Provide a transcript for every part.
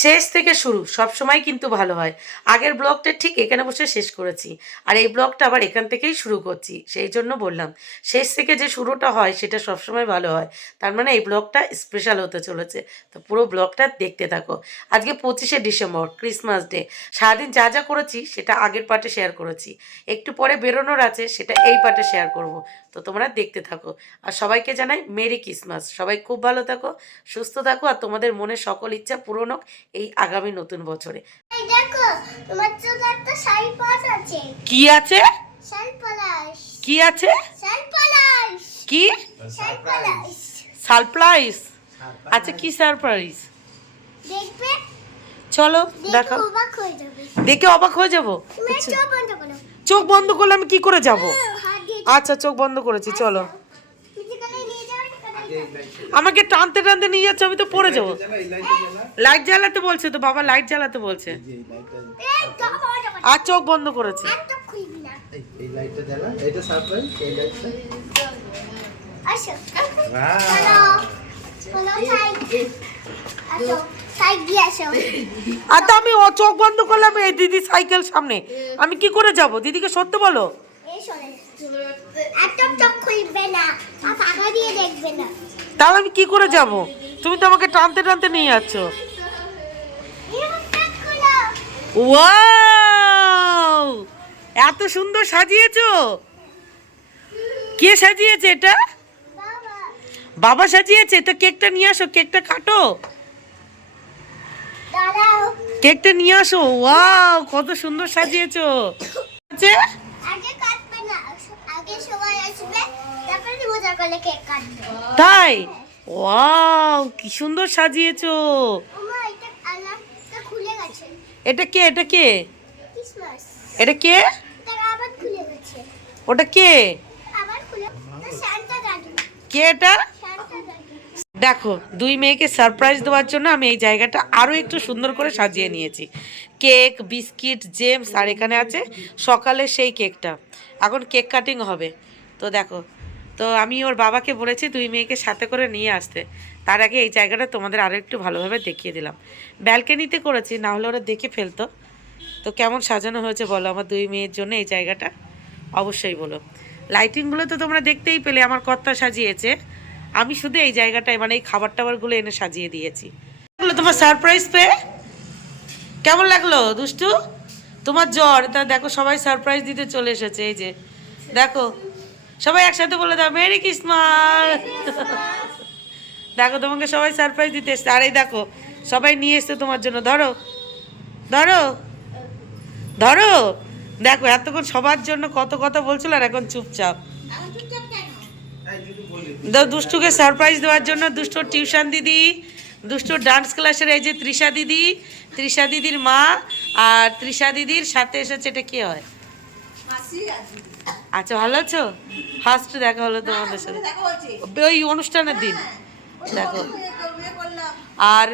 শেষ থেকে শুরু সব সময় কিন্তু ভালো হয়। আগের ব্লগটা ঠিক এখানে বসে শেষ করেছি, আর এই ব্লগটা আবার এখান থেকেই শুরু করছি। সেই জন্য বললাম শেষ থেকে যে শুরুটা হয় সেটা সবসময় ভালো হয়। তার মানে এই ব্লগটা স্পেশাল হতে চলেছে। তো পুরো ব্লগটা দেখতে থাকো। আজকে 25শে ডিসেম্বর, ক্রিসমাস ডে। সারাদিন যা যা করেছি সেটা আগের পার্টে শেয়ার করেছি, একটু পরে বেরোনোর আছে, সেটা এই পার্টে শেয়ার করব। তো তোমরা দেখতে থাকো। আর সবাইকে জানাই মেরি ক্রিসমাস। সবাই খুব ভালো থাকো, সুস্থ থাকো, আর তোমাদের মনের সকল ইচ্ছা পূরণ হোক এই আগামী নতুন বছরে। এই দেখো, তোমার জন্য একটা শাড়ি পাস আছে। কি আছে? শাড়ি পলাশ। কি আছে? শাড়ি পলাশ। কি? শাড়ি পলাশ। সারপ্রাইজ? আচ্ছা, কি সারপ্রাইজ? দেখবে? চলো দেখে দেখাও। অবাক হয়ে যাবে। দেখে অবাক হয়ে যাবো? তুমি চোখ বন্ধ করো। চোখ বন্ধ করলে আমি কি করে যাব? হাত দিয়ে আচ্ছা, চোখ বন্ধ করেছি, চলো। যেখানে নিয়ে যাও সেখানে। আমাকে টানতে টানতে নিয়ে যাচ্ছে, আমি তো পড়ে যাবো। লাইট জ্বালাতে বলছে তো বাবা, লাইট জ্বালাতে বলছে। এই চোখ বন্ধ করো। আর চোখ বন্ধ করেছে। একদম খুলবি না। এই লাইটটা জ্বালা, এটা সারপ্রাইজ, এই লাইটটা। আসো। ওয়াও! বলো সাইড। আসো, সাইড দিয়ে আসো। আর তো আমি ও চোখ বন্ধ করলাম, এই দিদি সাইকেল সামনে, আমি কি করে যাব? দিদিকে সত্যি বলো। এই শোনে। একদম চোখ খুলবে না। আর পাখা দিয়ে দেখবে না। তাহলে আমি কি করে যাব? তুমি তো আমাকে টানতে টানতে নিয়ে যাচ্ছ। এরকম খুলো। ওয়াও, এত সুন্দর সাজিয়েছো। কে সাজিয়েছে এটা? বাবা। বাবা সাজিয়েছে। তো কেকটা নিয়ে আসো, কেকটা কাটো, দাঁড়াও। কেকটা নিয়ে আসো। ওয়াও, কত সুন্দর সাজিয়েছো। আছে? আগে কাটবে না। আগে সবাই আসবে, তারপরে মজা করে কেক কাটবে। তাই? ওয়াও, কি সুন্দর সাজিয়েছো। ওমা, এটা আলাদা খুলে গেছে। এটা কে? এটা কে? ক্রিসমাস। এটা কে? এটা আবার খুলে গেছে। ওটা কে? আবার খুলে। এটা সান্তা দাদু। কে এটা? সান্তা দাদু। দেখো, দুই মেয়েকে সারপ্রাইজ দেওয়ার জন্য আমি এই জায়গাটা আরও একটু সুন্দর করে সাজিয়ে নিয়েছি। কেক, বিস্কিট, জেমস, আর এখানে আছে সকালে সেই কেকটা। এখন কেক কাটিং হবে। তো দেখো, তো আমি ওর বাবাকে বলেছি দুই মেয়েকে সাথে করে নিয়ে আসতে। তার আগে এই জায়গাটা তোমাদের আরও একটু ভালোভাবে দেখিয়ে দিলাম। ব্যালকনিতে করেছি, না হলে ওরা দেখে ফেলতো। তো কেমন সাজানো হয়েছে বলো আমার দুই মেয়ের জন্য এই জায়গাটা? অবশ্যই বলো। লাইটিংগুলো তো তোমরা দেখতেই পেলে, আমার কর্তা সাজিয়েছে। আমি শুধু এই জায়গাটায় মানে এই খাবার টাবারগুলো এনে সাজিয়ে দিয়েছি। তোমার সারপ্রাইজ পেয়ে কেমন লাগলো দুষ্টু? তোমার জ্বর, তা দেখো সবাই সারপ্রাইজ দিতে চলে এসেছে। এই যে দেখো, সবাই একসাথে বলে দাও মেরি ক্রিসমাস। দেখো, তোমাকে সবাই সারপ্রাইজ দিতে এসছে। আর এই দেখো, সবাই নিয়ে এসছে তোমার জন্য। ধরো ধরো ধরো। দেখো, এতক্ষণ সবার জন্য কত কথা বলছিল, আর এখন চুপচাপ। দুষ্টুকে সারপ্রাইজ দেওয়ার জন্য দুষ্টুর টিউশন দিদি, দুষ্টুর ডান্স ক্লাসের এই যে তৃষা দিদি, তৃষা দিদির মা, আর তৃষা দিদির সাথে এসেছে। এটা কি হয়? আচ্ছা, ভালো আছো? ফার্স্ট দেখা হলো তোমাদের সাথে ওই অনুষ্ঠানের দিন। দেখো, আর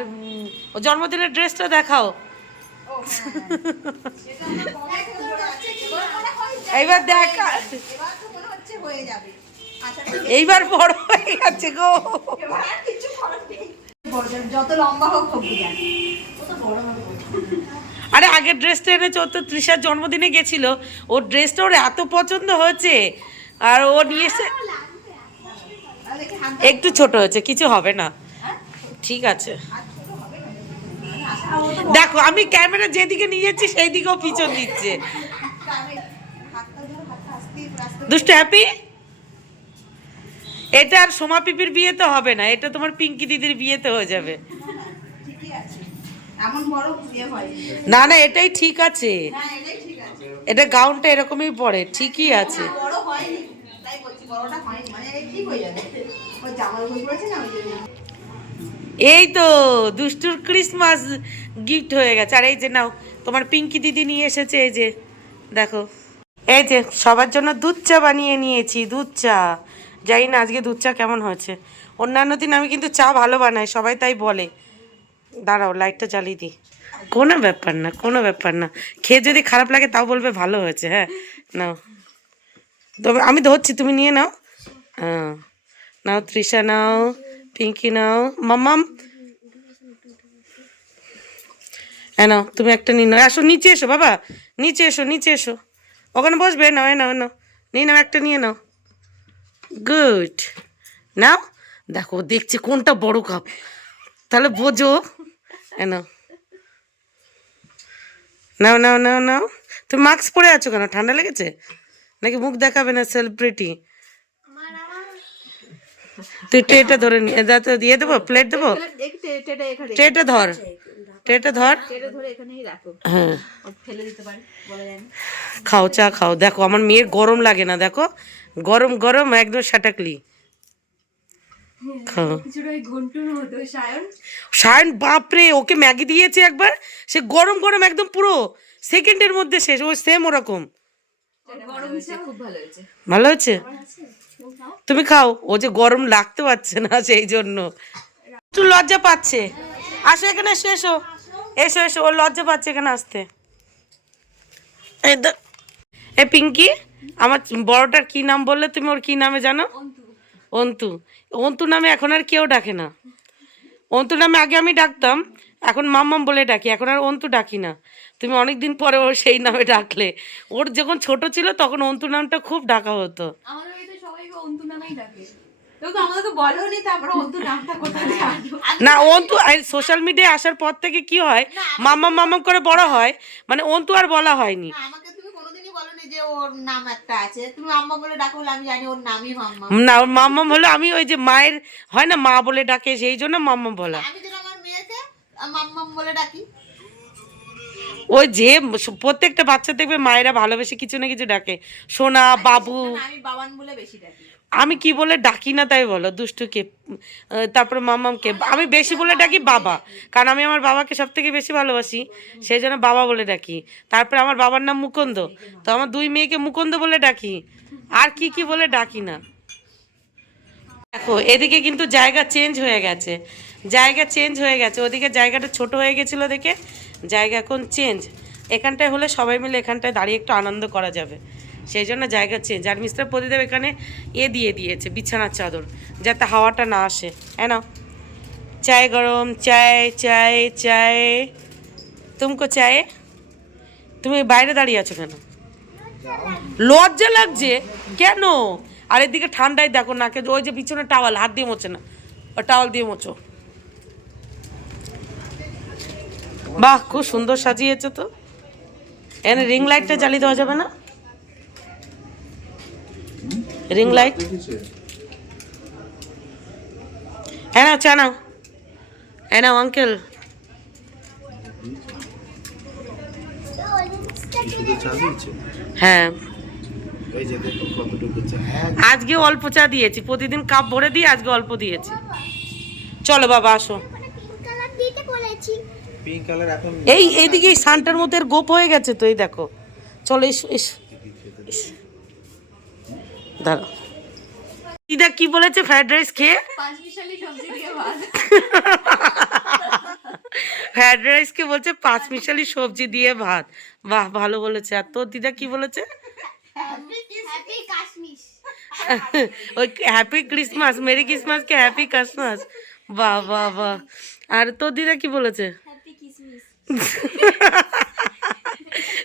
ও জন্মদিনের ড্রেসটা দেখাও। এইবার দেখা, এইবার বড় হয়ে গেছে গো। যত লম্বা হোক আরে আগের ড্রেসটা এনেছে, ও তো তৃষার জন্মদিনে গেছিল, ওর ড্রেসটা ওর এত পছন্দ হয়েছে, আর ও নিয়ে এসে একটু ছোট হয়েছে, কিছু হবে না, ঠিক আছে। দেখো, আমি ক্যামেরা যেদিকে নিয়ে যাচ্ছি সেই দিকেও পিছন দিচ্ছে। দুষ্টু হ্যাপি? এটা আর সোমা পিপির বিয়েতে হবে না, এটা তোমার পিঙ্কি দিদির বিয়েতে হয়ে যাবে। না না, এটাই ঠিক আছে। এটা গাউনটা এরকমই পরে, ঠিকই আছে। এই তো দুষ্টুর ক্রিসমাস গিফট হয়ে গেছে। আর এই যে নাও, তোমার পিঙ্কি দিদি নিয়ে এসেছে। এই যে দেখো, এই যে সবার জন্য দুধ চা বানিয়ে নিয়েছি। দুধ চা, জানি না আজকে দুধ চা কেমন হয়েছে। অন্যান্য দিন আমি কিন্তু চা ভালো বানাই, সবাই তাই বলে। দাঁড়াও, লাইটটা জ্বালিয়ে দিই। কোনো ব্যাপার না, কোনো ব্যাপার না। খেয়ে যদি খারাপ লাগে তাও বলবে ভালো হয়েছে। হ্যাঁ, নাও, তবে আমি ধরছি, তুমি নিয়ে নাও। হ্যাঁ, নাও তৃষা, নাও পিঙ্কি, নাও মাম্মাম। হ্যাঁ নাও, তুমি একটা নিয়ে নাও। আসো নিচে এসো বাবা, নিচে এসো, নিচে এসো, ওখানে বসবে। নাও নাও নাও, নিয়ে নাও, একটা নিয়ে নাও। গুড, নাও। দেখো দেখছি কোনটা বড় কাপ, তাহলে বোঝো। নাও নাও নাও নাও নাও। তুমি মাস্ক পরে আছো কেন? ঠান্ডা লেগেছে নাকি? মুখ দেখাবে না সেলিব্রিটি। তুই ট্রেটা ধরে নিয়ে দিয়ে দেবো, প্লেট দেবো। ট্রেটা ধর, ট্রেটা ধর। হ্যাঁ, খাও, চা খাও। দেখো আমার মেয়ের গরম লাগে না, দেখো গরম গরম একদম সাটাকলি। খাও। সায়ন বাপরে, ওকে ম্যাগি দিয়েছে একবার, সে গরম গরম একদম পুরো সেকেন্ডের মধ্যে শেষ। ওই সেম ওরকম ভালো হয়েছে। তুমি খাও, ও যে গরম লাগতে পারছে না সেই জন্য একটু লজ্জা পাচ্ছে। আসো এখানে, এসো এসো এসো এসো, ও লজ্জা পাচ্ছে এখানে আসতে। এ পিঙ্কি, আমার বড়টার কি নাম বললে তুমি? ওর কি নামে জানো? অন্তু। অন্তু নামে এখন আর কেউ ডাকে না। অন্তু নামে আগে আমি ডাকতাম, এখন মাম্মাম বলে ডাকি, এখন আর অন্তু ডাকি না। তুমি অনেকদিন পরে ওর সেই নামে ডাকলে। ওর যখন ছোট ছিল তখন অন্তু নামটা খুব ডাকা হতো। না, অন্তু সোশ্যাল মিডিয়ায় আসার পর থেকে কি হয়, মাম্মাম মাম্মাম করে বড় হয়, মানে অন্তু আর বলা হয়নি। না, ওর মাম্মাম হলো, আমি ওই যে মায়ের হয় না, মা বলে ডাকে, সেই জন্য মাম্মাম বলা। ওই যে প্রত্যেকটা বাচ্চা দেখবে মায়েরা ভালোবেসে কিছু না কিছু ডাকে, সোনা, বাবু। আমি কি বলে ডাকি না তাই বলো? দুষ্টুকে, তারপরে মাম্মামকে আমি বেশি বলে ডাকি বাবা, কারণ আমি আমার বাবাকে সব থেকে বেশি ভালোবাসি, সেই জন্য বাবা বলে ডাকি। তারপরে আমার বাবার নাম মুকুন্দ, তো আমার দুই মেয়েকে মুকুন্দ বলে ডাকি, আর কি কি বলে ডাকি না। দেখো এদিকে কিন্তু জায়গা চেঞ্জ হয়ে গেছে, জায়গা চেঞ্জ হয়ে গেছে। ওদিকে জায়গাটা ছোট হয়ে গেছিলো দেখে জায়গা এখন চেঞ্জ। এখানটায় হলে সবাই মিলে এখানটায় দাঁড়িয়ে একটু আনন্দ করা যাবে, সেই জন্য জায়গা চেঞ্জ। আর মিস্টার প্রদীপ এখানে দিয়ে দিয়েছে বিছানার চাদর, যাতে হাওয়াটা না আসে। হ্যাঁ নাও, চায় গরম, চায় চায় চায়, তুমকো চায়। তুমি বাইরে দাঁড়িয়ে আছো কেন? লজ্জা লাগছে কেন? আর এদিকে ঠান্ডায় দেখো নাকে, ওই যে পিছনে টাওয়াল, হাত দিয়ে মোছে না, ও টাওয়াল দিয়ে মোছো। বাহ, খুব সুন্দর সাজিয়েছে তো। এখানে রিং লাইটটা জ্বালিয়ে দেওয়া যাবে না? Ring light. হ্যাঁ নাও, চা নাও। হ্যাঁ নাও আঙ্কেল। হ্যাঁ, আজকে অল্প চা দিয়েছি, প্রতিদিন কাপ ভরে দিয়ে, আজকে অল্প দিয়েছি। চলো বাবা আসো। এই এইদিকে এই সানটার মধ্যে গোপ হয়ে গেছে তো, এই দেখো। চলো এসো এসো। দাঁড়া, দিদা কি বলেছে? ফ্রাইড রাইস খেয়ে ফ্রাইড রাইস কে বলছে পাঁচমিশালি সবজি দিয়ে ভাত। বাহ, ভালো বলেছে। আর তোর দিদা কি বলেছে? ওই হ্যাপি ক্রিসমাস, মেরি ক্রিসমাস কে হ্যাপি ক্রিসমাস। বাহ বাহ বাহ। আর তোর দিদা কি বলেছে?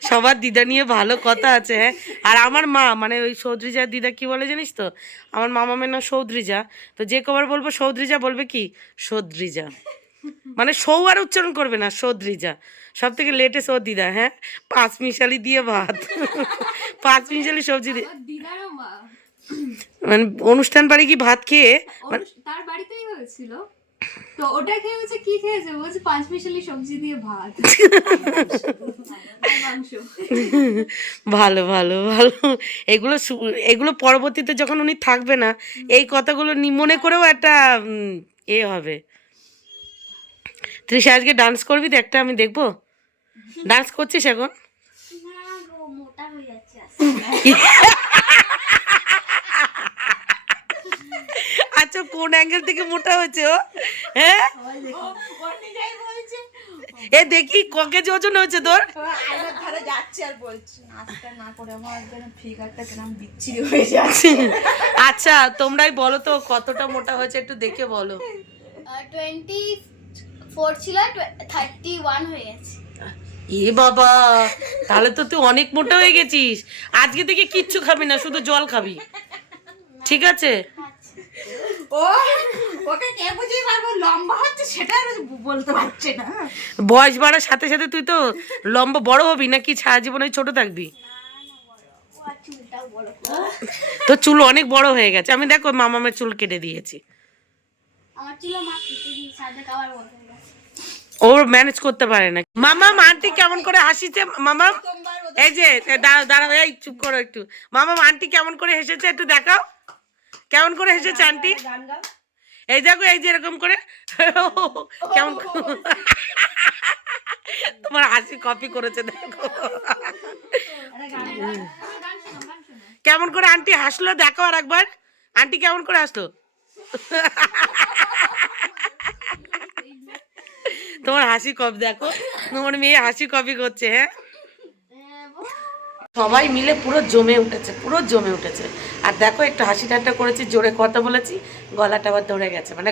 সবার দিদা নিয়ে ভালো কথা আছে। হ্যাঁ, আর আমার মা মানে ওই সৌদ্রিজার দিদা কি বলে জানিস তো? আমার মামামের নাম সৌদ্রিজা, তো যে কবার বলবো সৌদ্রিজা বলবে কি সৌদ্রিজা, মানে সৌ আর উচ্চারণ করবে না, সৌদ্রিজা। সব থেকে লেটেস্ট ওর দিদা। হ্যাঁ, পাঁচমিশালি দিয়ে ভাত, পাঁচমিশালি সবজি দিয়ে, মানে অনুষ্ঠান বাড়ি কি ভাত খেয়ে, তার বাড়িতেই হয়েছিল তো, ওটা খেয়ে হচ্ছে কি খেয়েছে বলছে পাঁচমিশালি সবজি দিয়ে ভাত মাংস। ভালো ভালো ভালো। এগুলো এগুলো পরবর্তীতে যখন উনি থাকবে না, এই কথাগুলো মনে করেও একটা এ হবে। তৃষা আজকে ডান্স করবি তো একটা, আমি দেখবো। ডান্স করছিস এখন? মোটা হয়ে যাচ্ছে। আচ্ছা, কোন অ্যাঙ্গেল থেকে মোটা হয়েছে ও? হ্যাঁ, এ দেখি ক কেজি ওজন হয়েছে তোর? আচ্ছা, তোমরাই বলো তো কতটা মোটা হয়েছে, একটু দেখে বলো। 24 ছিল, 31 হয়ে গেছে। এ বাবা, তাহলে তো তুই অনেক মোটা হয়ে গেছিস। আজকে থেকে কিচ্ছু খাবি না, শুধু জল খাবি, ঠিক আছে? ও ওকে কে বুঝিয়ে পারবো লম্বা হচ্ছে সেটা বলতে পারছে না। বয়স বাড়ার সাথে সাথে তুই তো লম্বা বড় হবি, নাকি সারা জীবনে ছোট থাকবি? তো চুল অনেক বড় হয়ে গেছে। আমি দেখো মামামের চুল কেটে দিয়েছি। আমার চুলো মা কেটে দিয়ে সাথে খাবার বলতে ওর ম্যানেজ করতে পারে না। মামাম আন্টি কেমন করে হাসিছে মামাম, এই যে দাঁড়াও দাঁড়াও, এই চুপ করো একটু। মামাম আন্টি কেমন করে হেসেছে একটু দেখাও, কেমন করে হেসেছে আন্টি। এই দেখো, এই যে এরকম করে কেমন তোমার হাসি কপি করেছে দেখো, কেমন করে আন্টি হাসলো দেখো আর একবার, আন্টি কেমন করে হাসলো। তোমার হাসি কপি দেখো, তোমার মেয়ে হাসি কপি করছে। হ্যাঁ, সবাই মিলে পুরো জমে উঠেছে, পুরো জমে উঠেছে। আর দেখো একটু হাসি ঠাট্টা করেছি, জোরে কথা বলেছি, গলাটা আবার ধরে গেছে, মানে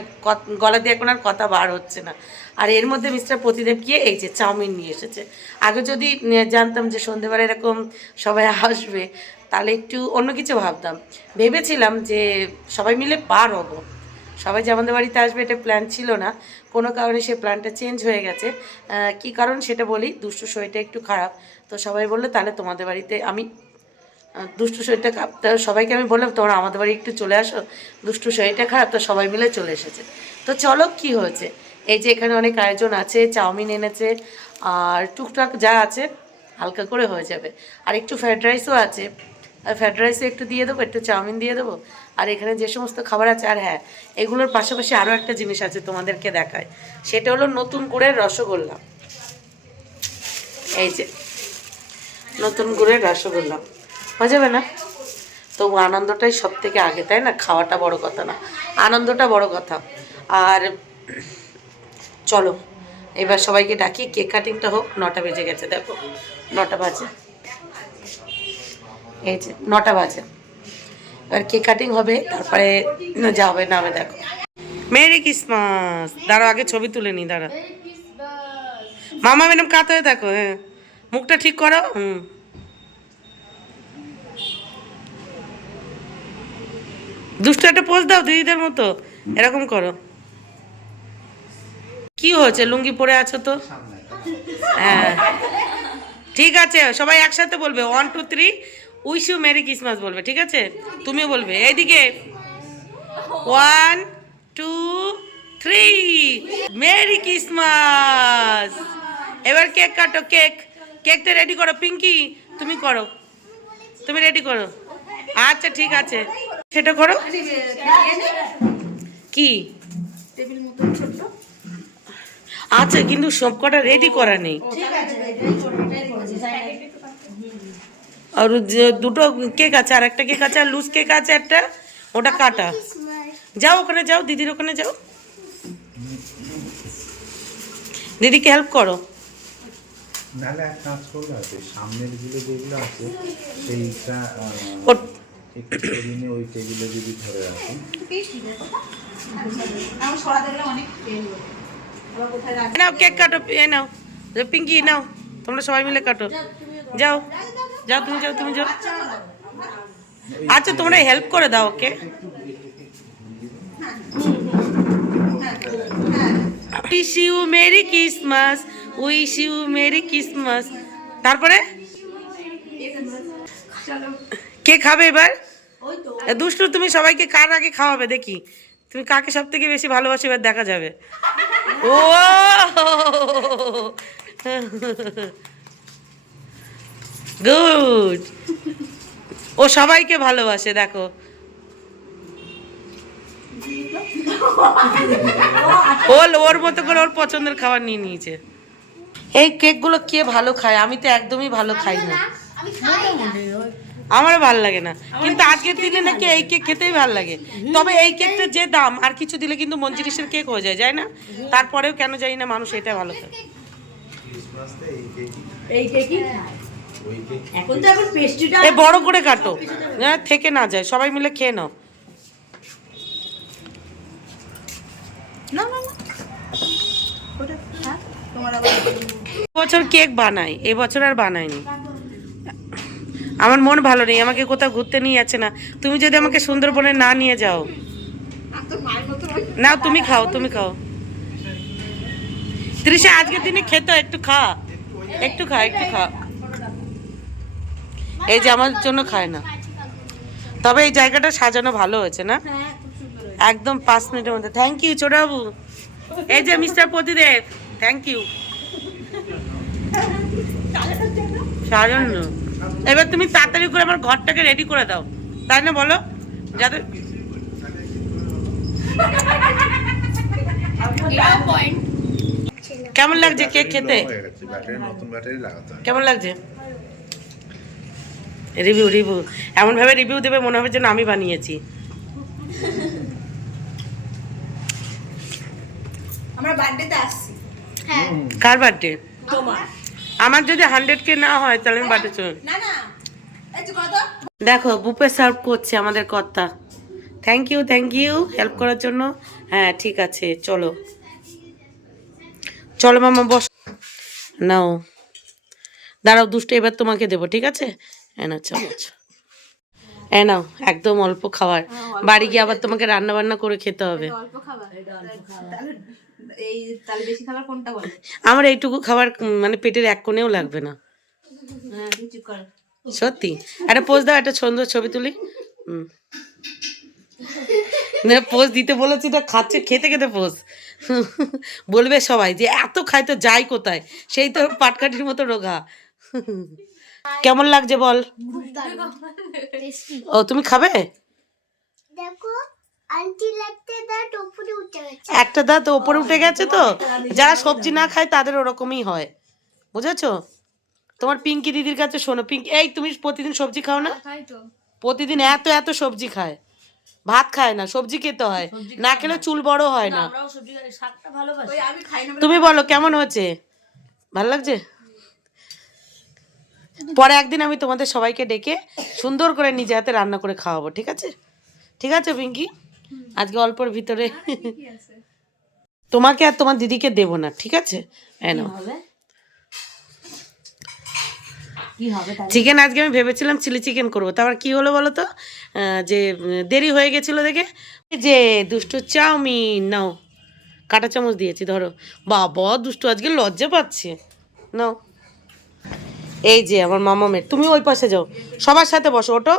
গলা দিয়ে এখন আর কথা বার হচ্ছে না। আর এর মধ্যে মিস্টার প্রতিদেব গিয়ে এই যে চাউমিন নিয়ে এসেছে। আগে যদি জানতাম যে সন্ধেবেলা এরকম সবাই আসবে, তাহলে একটু অন্য কিছু ভাবতাম। ভেবেছিলাম যে সবাই মিলে বার হবো, সবাই যে আমাদের বাড়িতে আসবে এটা প্ল্যান ছিল না, কোনো কারণে সে প্ল্যানটা চেঞ্জ হয়ে গেছে। কি কারণ সেটা বলি, দুষ্টু শরীরটা একটু খারাপ, তো সবাই বললো তাহলে তোমাদের বাড়িতে আমি দুষ্টু শরীরটা সবাইকে আমি বললাম তোমরা আমাদের বাড়ি একটু চলে আসো, দুষ্টু শরীরটা খারাপ, তো সবাই মিলে চলে এসেছে। তো চলো, কি হয়েছে, এই যে এখানে অনেক আয়োজন আছে, চাউমিন এনেছে, আর টুকটাক যা আছে হালকা করে হয়ে যাবে। আর একটু ফ্রায়েড রাইসও আছে, আর ফ্রায়েড রাইসও একটু দিয়ে দেবো, একটু চাউমিন দিয়ে দেবো, আর এখানে যে সমস্ত খাবার আছে। আর হ্যাঁ, এগুলোর পাশাপাশি আরও একটা জিনিস আছে তোমাদেরকে দেখায়, সেটা হলো নতুন গুড়ের রসগোল্লা। এই যে নতুন গুড়ের রসগোল্লা, হয়ে যাবে না? তবু আনন্দটাই সব থেকে আগে, তাই না? খাওয়াটা বড় কথা না, আনন্দটা বড় কথা। আর চলো এবার সবাইকে ডাকি, কেক কাটিংটা হোক। 9টা বেজে গেছে, দেখো 9টা বাজে, এই যে 9টা বাজে। এবার কেক কাটিং হবে, তারপরে যাবে না হবে। দেখো, মেরি ক্রিসমাস। দাঁড়াও আগে ছবি তুলে নি, দাঁড়া। মামা ম্যাডাম কাত হয়ে দেখো, হ্যাঁ মুখটা ঠিক করো। দুষ্টু একটা পোজ দাও দিদিদের মতো, এরকম করো। কি হয়েছে, লুঙ্গি পরে আছো তো? হ্যাঁ ঠিক আছে, সবাই একসাথে বলবে 1 2 3 উইশ ইউ মেরি ক্রিসমাস বলবে, ঠিক আছে? তুমিও বলবে, এইদিকে 1 2 3 মেরি ক্রিসমাস। এবার কেক কাটো, কেকটা রেডি করো। পিঙ্কি তুমি করো, তুমি রেডি করো। আচ্ছা ঠিক আছে, সেটা করো। কি আচ্ছা, কিন্তু সব কটা রেডি করা নেই। আর দুটো কেক আছে, আর একটা কেক আছে, আর লুজ কেক আছে একটা, ওটা কাটা। যাও ওখানে যাও, দিদির ওখানে যাও, দিদিকে হেল্প করো। নালে এক কাজ করলে আছে, সামনের গুলো যেগুলো আছে সেইটা একটু সরিয়ে ওই টেবিলে যদি ধরে রাখুন। নাও কেক কাটো, নাও পিঙ্কি, নাও তোমরা সবাই মিলে কাটো। যাও যাও, তুমি যাও, তুমি যাও। আচ্ছা তোমরা হেল্প করে দাও ওকে। Wish you merry Christmas, wish you merry Christmas. তারপরে কে খাবে এবার? দুষ্টু তুমি সবাইকে কার আগে খাওয়াবে দেখি, তুমি কাকে সব থেকে বেশি ভালোবাসো, এবার দেখা যাবে। ও গুড, ও সবাইকে ভালোবাসে দেখো। ওর মতো করে ওর পছন্দের খাবার নিয়ে নিয়েছে। এই কেকগুলো কে ভালো খায়? আমি তো একদমই ভালো খাই না, আমি খাই না। আমারও ভালো লাগে না, কিন্তু আজকের দিনে নাকি এই কেক খেতেই ভালো লাগে। তবে এই কেকটা যে দাম, আর কিছু দিলে কিন্তু মঞ্জিরিসের কেক হয়ে যায়, যায় না? তারপরেও কেন জানি না মানুষ এটা ভালো খায়। এই কেকই এখন তো এখন পেস্ট্রিটা এ বড় করে কাটো, হ্যাঁ থেকে না যায়, সবাই মিলে খেয়ে নাও। না না না ওটা হ্যাঁ তোমার আবার বছর কেক বানাই, এবছর আর বানাইনি। আমার মন ভালো নেই, আমাকে কোথাও ঘুরতে নিয়ে যাচ্ছে না। তুমি যদি আমাকে সুন্দরবনে না নিয়ে যাও। না তুমি খাও, তুমি খাও। তৃষা আজকের দিনে খেতে একটু খা, একটু খা, একটু খা। এই যে আমার জন্য খায় না। তবে এই জায়গাটা সাজানো ভালো হয়েছে না, একদম 5 মিনিটের মধ্যে। থ্যাংক ইউ ছোটবাবু। এই যে মিস্টার প্রতিদেব, থ্যাংক ইউ। সাজানো। এবার তুমি তাড়াতাড়ি করে আমার ঘরটাকে রেডি করে দাও, তাই না বলো? যাতে কেমন লাগছে কেক খেতে? কেমন লাগছে? রিভিউ রিভিউ এমন ভাবে রিভিউ দেবে মনে হবে যেন আমি বানিয়েছি। আমরা বার্থডেতে আসছি। হ্যাঁ কার বার্থডে? তোমার। আমার যদি 100K না হয় তাহলে আমি বার্থডে চলুন। না না, এই যে কত? দেখো বুফে সার্ভ করছে আমাদের কর্তা। থ্যাংক ইউ হেল্প করার জন্য। হ্যাঁ ঠিক আছে, চলো চলো মামা বস। নাও দাঁড়াও দুষ্টু, এবার তোমাকে দেবো, ঠিক আছে? নাও চামচ, নাও একদম অল্প খাবার। বাড়ি গিয়ে আবার তোমাকে রান্না বান্না করে খেতে হবে। অল্প খাবার। তাহলে এই তাহলে বেশি খাবার কোনটা বলে? আমার এইটুকু খাবার মানে পেটের এক কোণেও লাগবে না। হ্যাঁ তুই চুপ কর। সত্যি। একটা পোজ দাও, একটা সুন্দর ছবি তুলি। না পোজ দিতে বলেছি, এটা খাচ্ছে, খেতে খেতে পোজ। বলবে সবাই যে এত খায় তো যাই কোথায়, সেই তো পাটকাঠির মতো রোগা। কেমন লাগছে বল? খুব দারুণ টেস্টি। ও তুমি খাবে? দেখো আন্টি লাগতে দাঁত উপরে উঠে গেছে। একটা দাঁত ওপরে উঠে গেছে, তো যারা সবজি না খায় তাদের ওরকমই হয়, বুঝেছো? তোমার পিঙ্কি দিদির কাছে শোনো। পিঙ্কি, এই তুমি প্রতিদিন সবজি খাও না? খাই তো। প্রতিদিন এত এত সবজি খায়, ভাত খায় না, সবজি খেতে হয়, না খেলে চুল বড় হয় না। আমরাও সবজি শাকটা ভালোবাসি। ওই আমি খাই না। তুমি বলো কেমন হয়েছে? ভালো লাগছে? পরে একদিন আমি তোমাদের সবাইকে ডেকে সুন্দর করে নিজে হাতে রান্না করে খাওয়াবো, ঠিক আছে? ঠিক আছে পিঙ্কি, আজকে অল্পর ভিতরে কি আছে? তোমাকে আর তোমার দিদিকে দেবো না, ঠিক আছে? এনো হবে কি হবে তাহলে? চিকেন আজকে আমি ভেবেছিলাম চিলি চিকেন করবো, তারপর কি হলো বলো তো, যে দেরি হয়ে গেছিলো দেখে। এই যে দুষ্টু চাউমিন নাও, কাঁটা চামচ দিয়েছি, ধরো। বাবা দুষ্টু আজকে লজ্জা পাচ্ছে, নাও। এই যে আমার মামামের, তুমি ওই পাশে যাও, সবার সাথে বসো। ওটো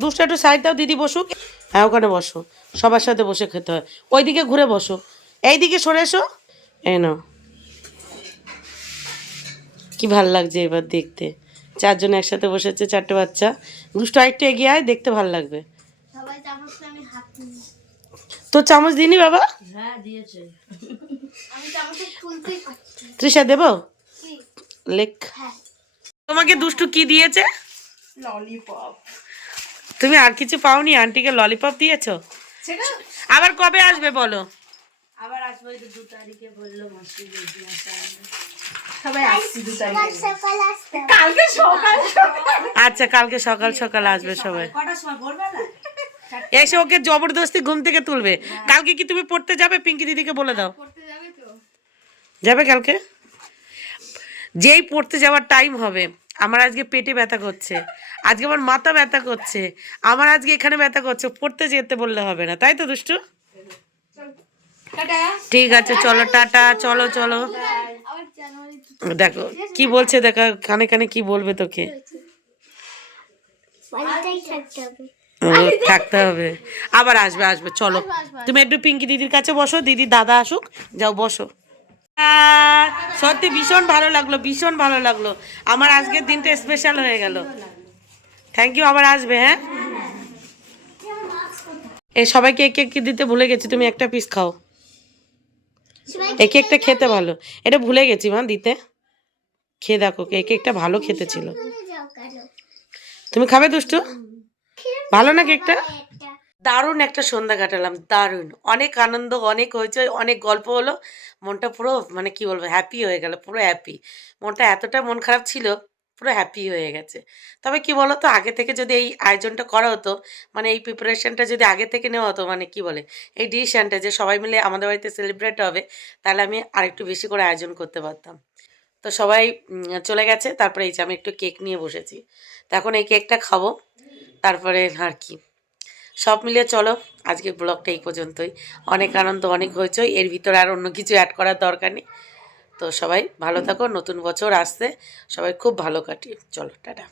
দুষ্টু একটু সাইড দাও, দিদি বসুক। হ্যাঁ ওখানে বসো, সবার সাথে বসে খেতে হয়। ওইদিকে ঘুরে বসো, এইদিকে সরে এসো। এই নাও। কি ভাল লাগছে এবার দেখতে, 4 জন একসাথে বসেছে, 4টে বাচ্চা। দুষ্টু আরেকটু এগিয়ে আয়, দেখতে ভাল লাগবে। সবাই চামচটা আমি হাত নিই। তো চামচ দিনি বাবা? হ্যাঁ দিয়েছে। আমি চামচটা তুলতেই পারছি না। তৃষা দেবো? কি? লেখ। হ্যাঁ তোমাকে দুষ্টু কি দিয়েছে? ললিপপ। তুমি আর কিছু পাওনি? আন্টিকে ললিপপ দিয়েছো? সেটা আবার কবে আসবে বলো? আবার আসবো, এই তো 2 তারিখে বললো মাসি। সবাই আসছি 2 কাল তারিখে। সকাল আসতে হবে। কালকে সকাল আচ্ছা কালকে সকাল সকাল আসবে সবাই। কটার সময় ভোরবেলা? এসে ওকে জবরদস্তি ঘুম থেকে তুলবে। কালকে কি তুমি পড়তে যাবে? পিঙ্কি দিদিকে বলে দাও। পড়তে যাবে তো? যাবে কালকে? যেই পড়তে যাওয়ার টাইম হবে, আমার আজকে পেটে ব্যথা করছে, আজকে আমার মাথা ব্যথা করছে, আমার আজকে এখানে ব্যথা করছে, পড়তে যেতে বললে হবে না, তাই তো দুষ্টু? টাটা। ঠিক আছে চলো, টাটা, চলো চলো। আবার জানুয়ারি দেখো কি বলছে, দেখো কানে কানে কি বলবে তোকে। বাড়িতেই থাকতে হবে। ও, থাকতে হবে। আবার আসবে আসবে, চলো। তুমি একটু পিঙ্কি দিদির কাছে বসো, দিদির দাদা আসুক, যাও বসো। সত্যি ভীষণ ভালো লাগলো, ভীষণ ভালো লাগলো। আমার আজকের দিনটা স্পেশাল হয়ে গেল। থ্যাংক ইউ, আবার আসবে। হ্যাঁ এই সবাইকে এক এক দিতে ভুলে গেছি, তুমি একটা পিস খাও। এক একটা খেতে ভালো, এটা ভুলে গেছি মা দিতে। খেয়ে দেখো, এক একটা ভালো খেতে ছিল। চলে যাও কেন? তুমি খাবে দুষ্টু? ভালো না কেকটা? একটা দারুণ একটা সন্ধ্যা কাটালাম, দারুণ। অনেক আনন্দ, অনেক হইচই, অনেক গল্প হলো। মনটা পুরো মানে কি বলবো, হ্যাপি হয়ে গেল, পুরো হ্যাপি। মনটা এতটা মন খারাপ ছিল, পুরো হ্যাপি হয়ে গেছে। তবে কি বলো তো, আগে থেকে যদি এই আয়োজনটা করা হতো, মানে এই প্রিপারেশনটা যদি আগে থেকে নেওয়া হতো, মানে কি বলে এই ডিসিশনটা যে সবাই মিলে আমাদের বাড়িতে সেলিব্রেট হবে, তাহলে আমি আরেকটু বেশি করে আয়োজন করতে পারতাম। তো সবাই চলে গেছে, তারপরে এই যে আমি একটু কেক নিয়ে বসেছি। তো এখন এই কেকটা খাবো, তারপরে আর কি। সব মিলিয়ে চলো আজকে ব্লগটা এই পর্যন্তই। অনেক আনন্দ, অনেক হইচই, এর ভিতরে আর অন্য কিছু অ্যাড করার দরকার নেই। তো সবাই ভালো থাকো, নতুন বছর আসছে, সবাই খুব ভালো কাটিয়ে চলো, টাটা।